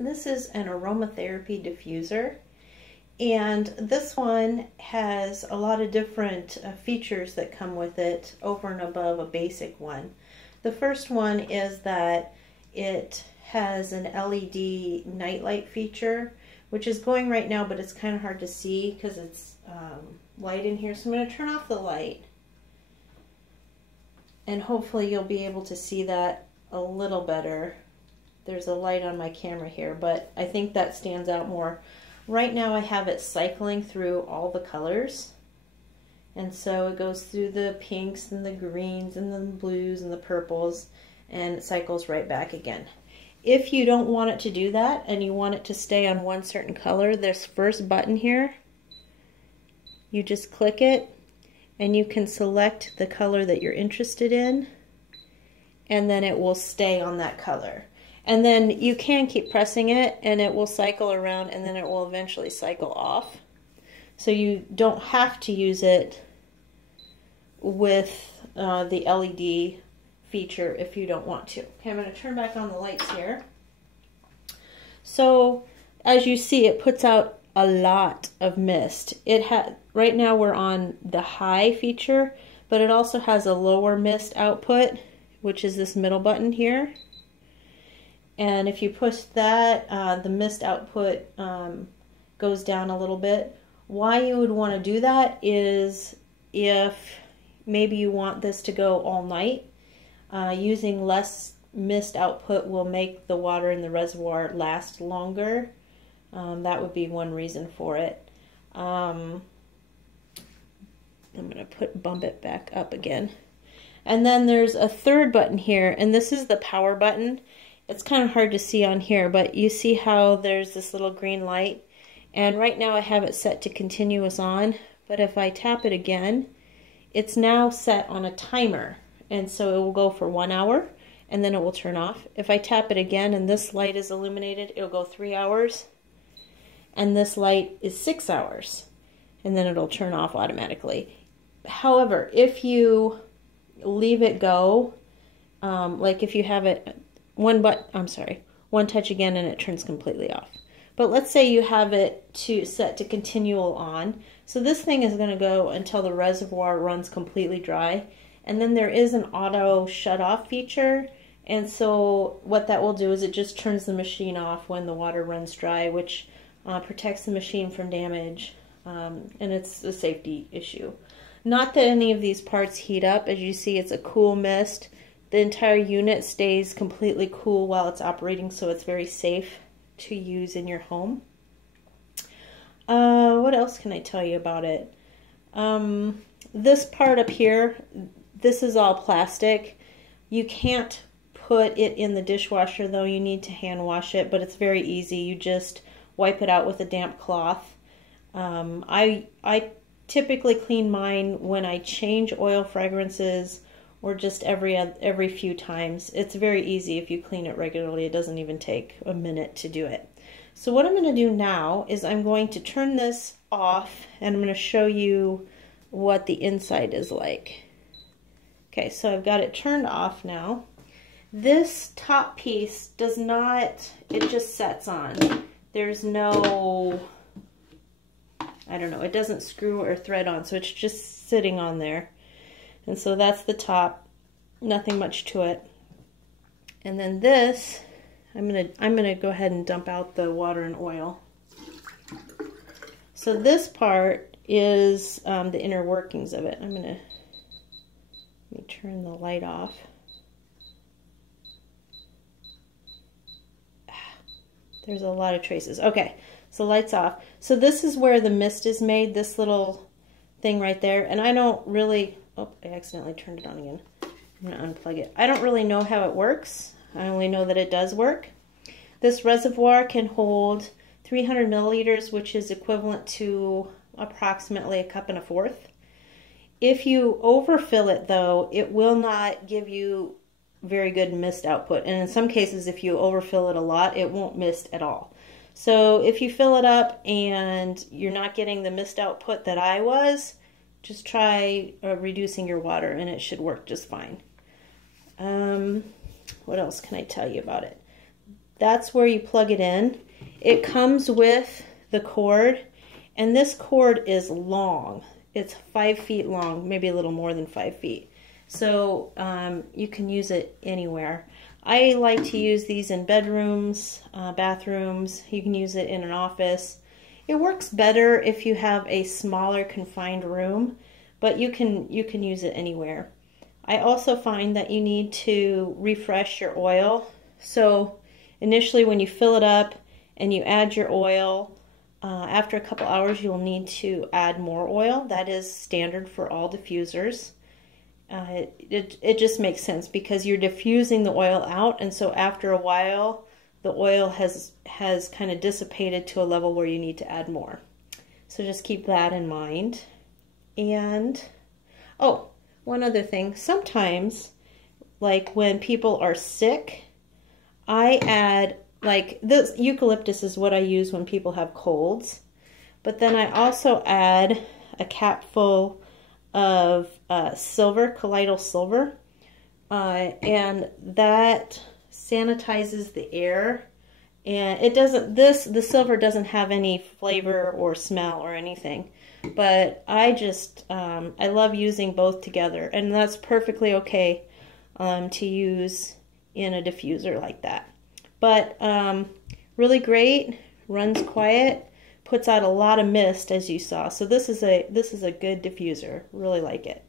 This is an Aromatherapy diffuser, and this one has a lot of different features that come with it over and above a basic one. The first one is that it has an LED nightlight feature, which is going right now, but it's kind of hard to see because it's light in here. So I'm going to turn off the light, and hopefully you'll be able to see that a little better. There's a light on my camera here, but I think that stands out more. Right now I have it cycling through all the colors. And so it goes through the pinks and the greens and the blues and the purples, and it cycles right back again. If you don't want it to do that and you want it to stay on one certain color, this first button here, you just click it and you can select the color that you're interested in, and then it will stay on that color. And then you can keep pressing it and it will cycle around, and then it will eventually cycle off. So you don't have to use it with the LED feature if you don't want to. Okay, I'm going to turn back on the lights here. So as you see, it puts out a lot of mist. Right now we're on the high feature, but it also has a lower mist output, which is this middle button here. And if you push that, the mist output goes down a little bit. Why you would want to do that is if maybe you want this to go all night. Using less mist output will make the water in the reservoir last longer. That would be one reason for it. I'm going to bump it back up again. And then there's a third button here, and this is the power button. It's kind of hard to see on here, but you see how there's this little green light, and right now I have it set to continuous on, but if I tap it again, it's now set on a timer, and so it will go for 1 hour and then it will turn off. If I tap it again and this light is illuminated, it'll go 3 hours, and this light is 6 hours, and then it'll turn off automatically. However, if you leave it go, like if you have it one touch again and it turns completely off. But let's say you have it set to continual on. So this thing is going to go until the reservoir runs completely dry. And then there is an auto shut off feature. And so what that will do is it just turns the machine off when the water runs dry, which protects the machine from damage. And it's a safety issue. Not that any of these parts heat up. As you see, it's a cool mist. The entire unit stays completely cool while it's operating, so it's very safe to use in your home. What else can I tell you about it? This part up here, this is all plastic. You can't put it in the dishwasher though. You need to hand wash it, but it's very easy. You just wipe it out with a damp cloth. I typically clean mine when I change oil fragrances, or just every few times. It's very easy if you clean it regularly. It doesn't even take a minute to do it. So what I'm going to do now is I'm going to turn this off, and I'm going to show you what the inside is like. Okay, so I've got it turned off now. This top piece does not, it just sets on. There's no, I don't know, it doesn't screw or thread on, so it's just sitting on there. And so that's the top, nothing much to it. And then this, I'm gonna go ahead and dump out the water and oil. So this part is the inner workings of it. Let me turn the light off. There's a lot of traces. Okay, so light's off. So this is where the mist is made, this little thing right there. And I don't really, oh, I accidentally turned it on again. I'm gonna unplug it. I don't really know how it works. I only know that it does work. This reservoir can hold 300 milliliters, which is equivalent to approximately 1 1/4 cups. If you overfill it though, it will not give you very good mist output. And in some cases, if you overfill it a lot, it won't mist at all. So if you fill it up and you're not getting the mist output that I was, just try reducing your water and it should work just fine. What else can I tell you about it? that's where you plug it in. It comes with the cord, and this cord is long. It's 5 feet long, maybe a little more than 5 feet. So you can use it anywhere. I like to use these in bedrooms, bathrooms. You can use it in an office. It works better if you have a smaller confined room, but you can use it anywhere. I also find that you need to refresh your oil. So initially when you fill it up and you add your oil, after a couple hours you'll need to add more oil. That is standard for all diffusers. It just makes sense because you're diffusing the oil out, and so after a while the oil has kind of dissipated to a level where you need to add more. So just keep that in mind. And oh, one other thing, sometimes like when people are sick, I add, like this eucalyptus is what I use when people have colds, but then I also add a cap full of silver, colloidal silver, and that sanitizes the air, and it doesn't, the silver doesn't have any flavor or smell or anything, but I just I love using both together, and that's perfectly okay to use in a diffuser like that. But really great, runs quiet, puts out a lot of mist as you saw. So this is a good diffuser. Really like it.